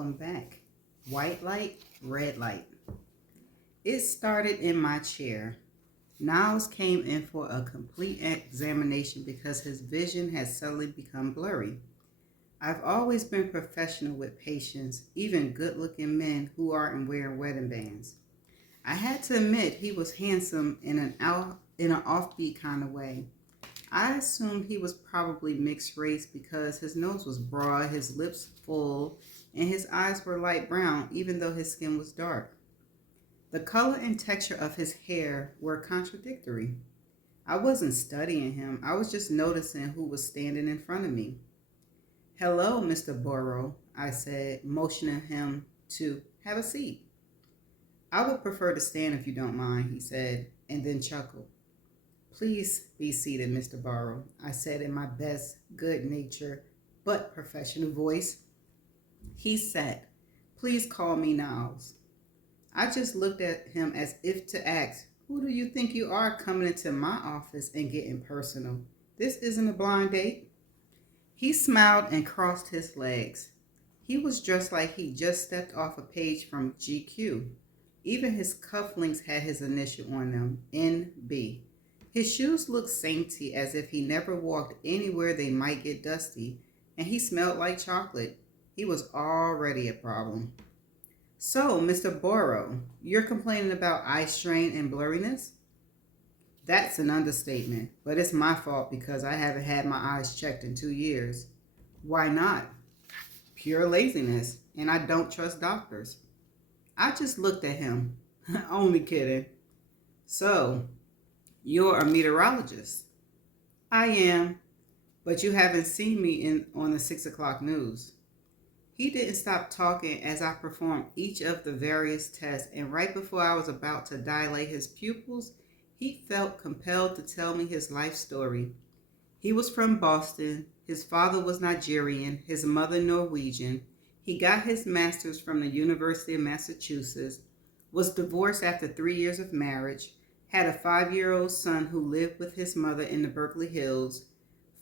Welcome back. White light, red light. It started in my chair. Niles came in for a complete examination because his vision had suddenly become blurry. I've always been professional with patients, even good-looking men who aren't wearing wedding bands. I had to admit he was handsome in an offbeat kind of way. I assumed he was probably mixed race because his nose was broad, his lips full, and his eyes were light brown, even though his skin was dark. The color and texture of his hair were contradictory. I wasn't studying him, I was just noticing who was standing in front of me. "Hello, Mr. Burrow," I said, motioning him to have a seat. "I would prefer to stand if you don't mind," he said, and then chuckled. "Please be seated, Mr. Burrow," I said in my best good-natured but professional voice. He sat. "Please call me Niles." I just looked at him as if to ask, "Who do you think you are coming into my office and getting personal? This isn't a blind date." He smiled and crossed his legs. He was dressed like he just stepped off a page from GQ. Even his cufflinks had his initial on them, NB. His shoes looked sainty as if he never walked anywhere they might get dusty, and he smelled like chocolate. He was already a problem. "So, Mr. Burrow, you're complaining about eye strain and blurriness?" That's an understatement, but it's my fault because I haven't had my eyes checked in 2 years. "Why not?" "Pure laziness, and I don't trust doctors." I just looked at him. Only kidding. "So, you're a meteorologist?" "I am, but you haven't seen me on the 6 o'clock news." He didn't stop talking as I performed each of the various tests, and right before I was about to dilate his pupils, he felt compelled to tell me his life story. He was from Boston. His father was Nigerian, his mother Norwegian. He got his master's from the University of Massachusetts, was divorced after 3 years of marriage, had a 5-year-old son who lived with his mother in the Berkeley Hills.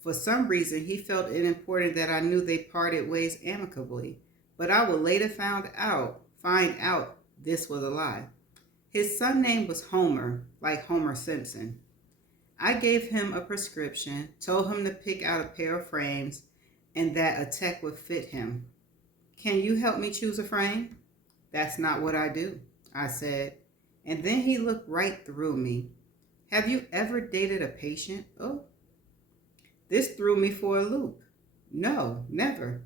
For some reason, he felt it important that I knew they parted ways amicably, but I would later find out this was a lie. His son name was Homer, like Homer Simpson. I gave him a prescription, told him to pick out a pair of frames, and that a tech would fit him. "Can you help me choose a frame?" "That's not what I do," I said. And then he looked right through me. "Have you ever dated a patient?" Oh, this threw me for a loop. "No, never."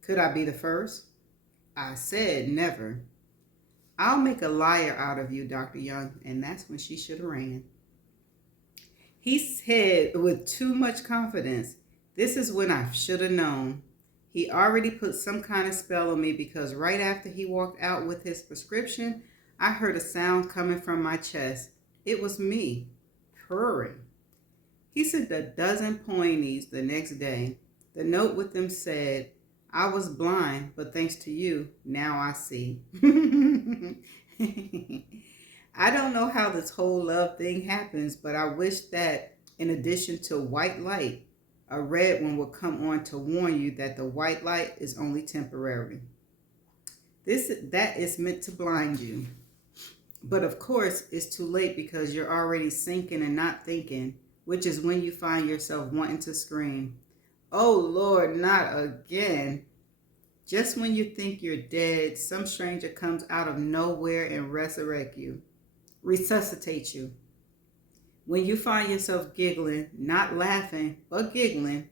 "Could I be the first?" I said never. "I'll make a liar out of you, Dr. Young," and that's when she should have ran. He said with too much confidence, "This is when I should have known." He already put some kind of spell on me because right after he walked out with his prescription, I heard a sound coming from my chest. It was me, purring. He sent a dozen pointies the next day. The note with them said, "I was blind, but thanks to you, now I see." I don't know how this whole love thing happens, but I wish that in addition to white light, a red one would come on to warn you that the white light is only temporary. That is meant to blind you. But of course, it's too late because you're already sinking and not thinking, which is when you find yourself wanting to scream, "Oh Lord, not again." Just when you think you're dead, some stranger comes out of nowhere and resuscitates you. When you find yourself giggling, not laughing, but giggling,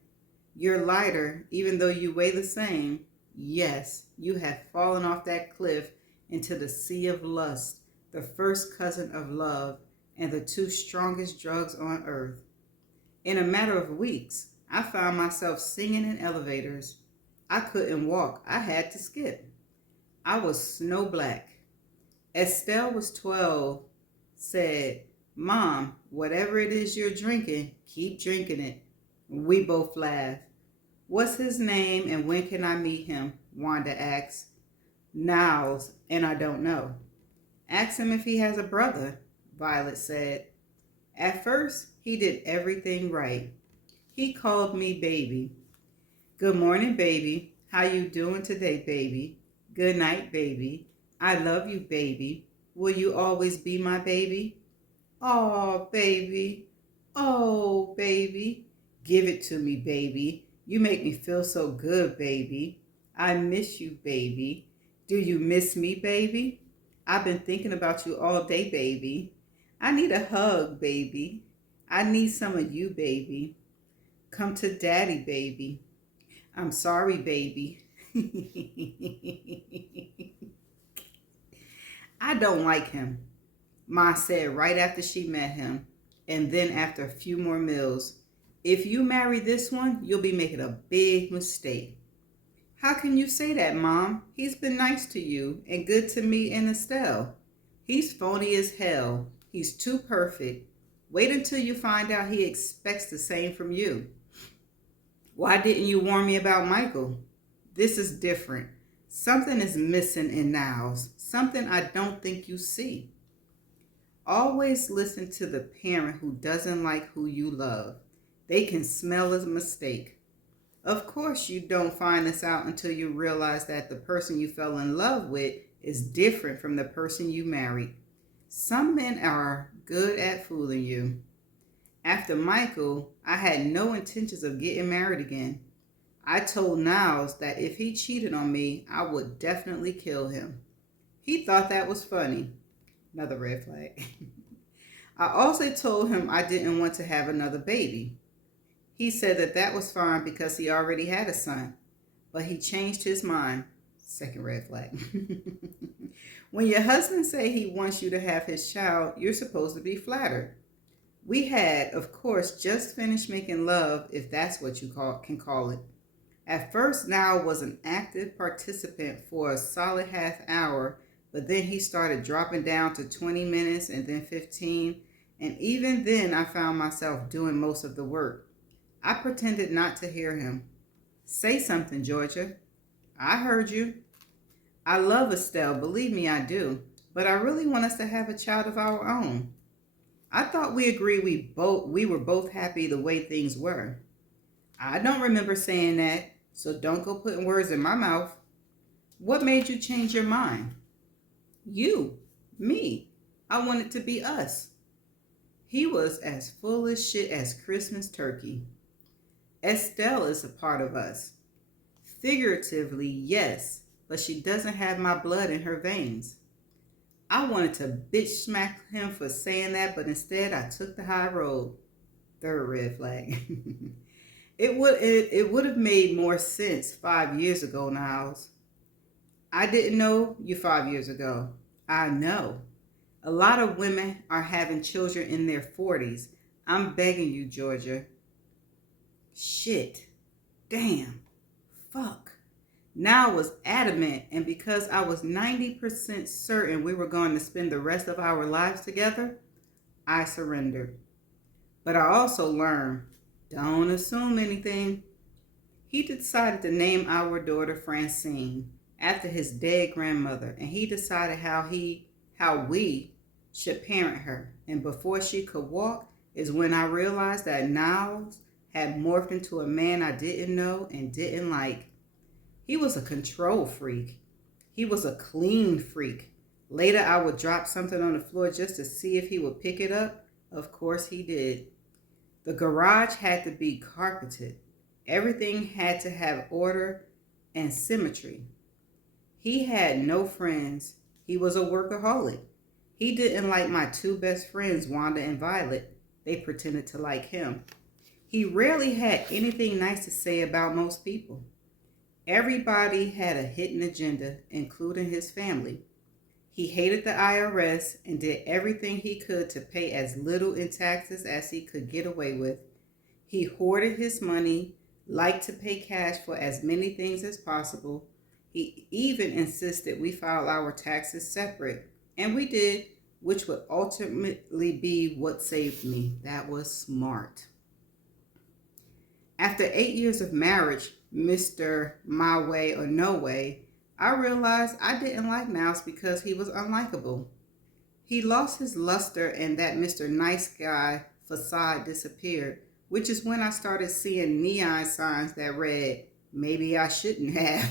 you're lighter even though you weigh the same. Yes, you have fallen off that cliff into the sea of lust, the first cousin of love, and the two strongest drugs on earth. In a matter of weeks, I found myself singing in elevators. I couldn't walk. I had to skip. I was snow black. Estelle was 12, said, "Mom, whatever it is you're drinking, keep drinking it." We both laughed. "What's his name and when can I meet him?" Wanda asked. "Niles, and I don't know." "Ask him if he has a brother," Violet said. At first, he did everything right. He called me baby. "Good morning, baby. How you doing today, baby?" Good night, baby. I love you, baby. Will you always be my baby? Oh, baby. Oh, baby. Give it to me, baby. You make me feel so good, baby. I miss you, baby. Do you miss me, baby? I've been thinking about you all day, baby. I need a hug, baby. I need some of you, baby. Come to daddy, baby. I'm sorry, baby. I don't like him, Ma said right after she met him, and then after a few more meals. If you marry this one, you'll be making a big mistake. How can you say that, Mom? He's been nice to you and good to me and Estelle. He's phony as hell. He's too perfect. Wait until you find out he expects the same from you. Why didn't you warn me about Michael? This is different. Something is missing in Niles. Something I don't think you see. Always listen to the parent who doesn't like who you love. They can smell a mistake. Of course, you don't find this out until you realize that the person you fell in love with is different from the person you married. Some men are good at fooling you. After Michael, I had no intentions of getting married again. I told Niles that if he cheated on me, I would definitely kill him. He thought that was funny. Another red flag. I also told him I didn't want to have another baby. He said that that was fine because he already had a son, but he changed his mind. Second red flag. When your husband say he wants you to have his child, you're supposed to be flattered. We had, of course, just finished making love, if that's what you can call it. At first, Niall was an active participant for a solid half hour, but then he started dropping down to 20 minutes and then 15, and even then I found myself doing most of the work. I pretended not to hear him. Say something, Georgia. I heard you. I love Estelle, believe me I do, but I really want us to have a child of our own. I thought we agreed we were both happy the way things were. I don't remember saying that, so don't go putting words in my mouth. What made you change your mind? You, me. I want it to be us. He was as full of shit as Christmas turkey. Estelle is a part of us. Figuratively, yes, but she doesn't have my blood in her veins. I wanted to bitch smack him for saying that, but instead I took the high road. Third red flag. It would have made more sense 5 years ago, Niles. I didn't know you 5 years ago. I know. A lot of women are having children in their 40s. I'm begging you, Georgia. Shit. Damn. Fuck. Now I was adamant, and because I was 90% certain we were going to spend the rest of our lives together, I surrendered. But I also learned, don't assume anything. He decided to name our daughter Francine after his dead grandmother, and he decided how we should parent her. And before she could walk is when I realized that Niles had morphed into a man I didn't know and didn't like. He was a control freak. He was a clean freak. Later, I would drop something on the floor just to see if he would pick it up. Of course he did. The garage had to be carpeted. Everything had to have order and symmetry. He had no friends. He was a workaholic. He didn't like my two best friends, Wanda and Violet. They pretended to like him. He rarely had anything nice to say about most people. Everybody had a hidden agenda, including his family. He hated the IRS and did everything he could to pay as little in taxes as he could get away with. He hoarded his money, liked to pay cash for as many things as possible. He even insisted we file our taxes separate, and we did, which would ultimately be what saved me. That was smart. After 8 years of marriage, Mr. My Way or No Way, I realized I didn't like Niles because he was unlikable. He lost his luster and that Mr. Nice Guy facade disappeared, which is when I started seeing neon signs that read, maybe I shouldn't have.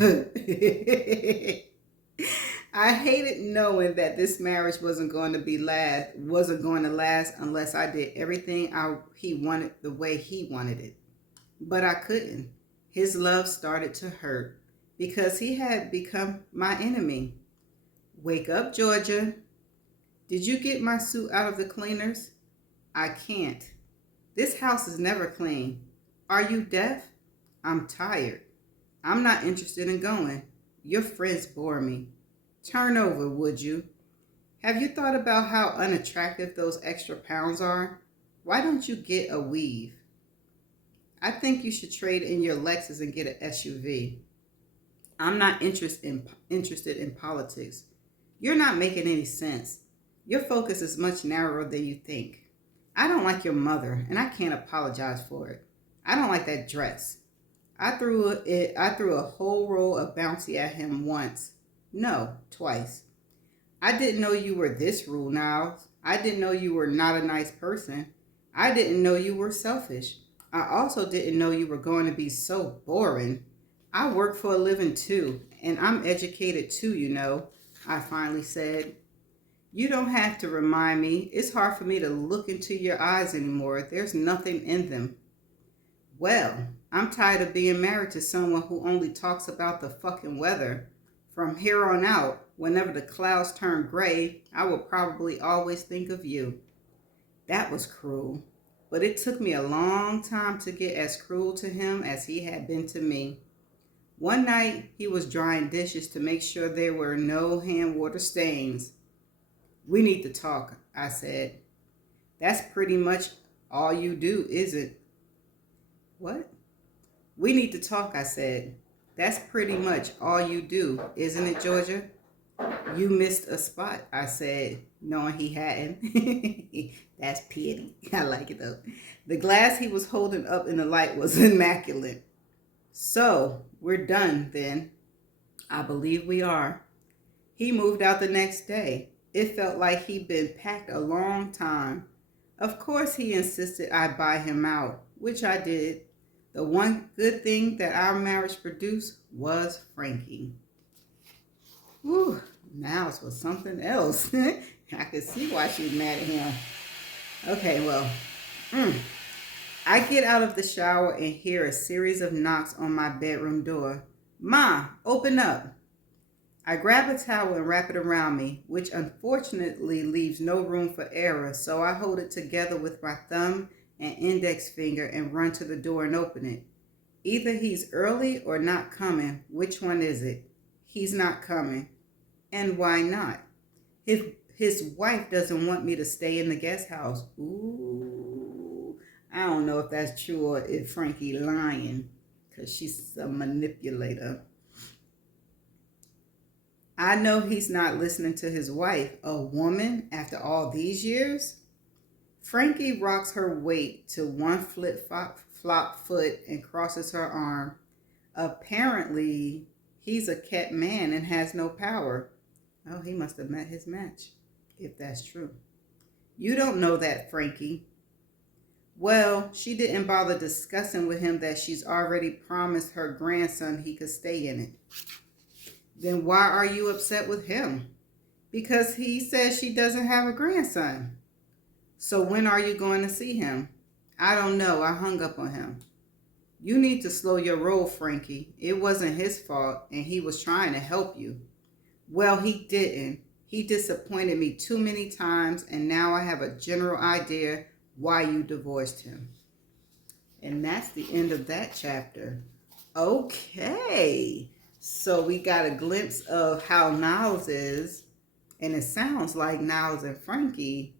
I hated knowing that this marriage wasn't going to last unless I did everything he wanted the way he wanted it. But I couldn't. His love started to hurt because he had become my enemy. Wake up, Georgia. Did you get my suit out of the cleaners? I can't. This house is never clean. Are you deaf? I'm tired. I'm not interested in going. Your friends bore me. Turn over, would you? Have you thought about how unattractive those extra pounds are? Why don't you get a weave? I think you should trade in your Lexus and get an SUV. I'm not interested in politics. You're not making any sense. Your focus is much narrower than you think. I don't like your mother, and I can't apologize for it. I don't like that dress. I threw a whole roll of bouncy at him once. No, twice. I didn't know you were this rude, Niles. I didn't know you were not a nice person. I didn't know you were selfish. I also didn't know you were going to be so boring. I work for a living too, and I'm educated too, you know, I finally said. You don't have to remind me. It's hard for me to look into your eyes anymore. There's nothing in them. Well, I'm tired of being married to someone who only talks about the fucking weather. From here on out, whenever the clouds turn gray, I will probably always think of you. That was cruel, but it took me a long time to get as cruel to him as he had been to me. One night, he was drying dishes to make sure there were no hand water stains. We need to talk, I said. That's pretty much all you do, is it? What? We need to talk, I said. That's pretty much all you do, isn't it, Georgia? You missed a spot, I said, knowing he hadn't. That's pity. I like it though. The glass he was holding up in the light was immaculate. So, we're done then. I believe we are. He moved out the next day. It felt like he'd been packed a long time. Of course, he insisted I buy him out, which I did. The one good thing that our marriage produced was Frankie. Whew, Niles was something else. I could see why she's mad at him. Okay, well, I get out of the shower and hear a series of knocks on my bedroom door. Ma, open up. I grab a towel and wrap it around me, which unfortunately leaves no room for error, so I hold it together with my thumb and index finger and run to the door and open it. Either he's early or not coming. Which one is it? He's not coming. And why not? His wife doesn't want me to stay in the guest house. Ooh, I don't know if that's true or if Frankie lying, because she's a manipulator. I know he's not listening to his wife, a woman, after all these years. Frankie rocks her weight to one flip-flop foot and crosses her arm. Apparently, he's a kept man and has no power. Oh, he must have met his match, if that's true. You don't know that, Frankie. Well, she didn't bother discussing with him that she's already promised her grandson he could stay in it. Then why are you upset with him? Because he says she doesn't have a grandson. So when are you going to see him? I don't know. I hung up on him. You need to slow your roll, Frankie. It wasn't his fault, and he was trying to help you. Well, he didn't. He disappointed me too many times, and now I have a general idea why you divorced him. And that's the end of that chapter. Okay. So we got a glimpse of how Niles is, and it sounds like Niles and Frankie,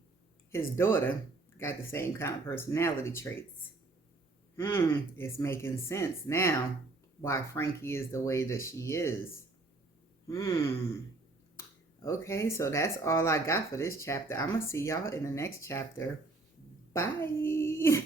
his daughter, got the same kind of personality traits. It's making sense now why Frankie is the way that she is. Okay, so that's all I got for this chapter. I'm going to see y'all in the next chapter. Bye.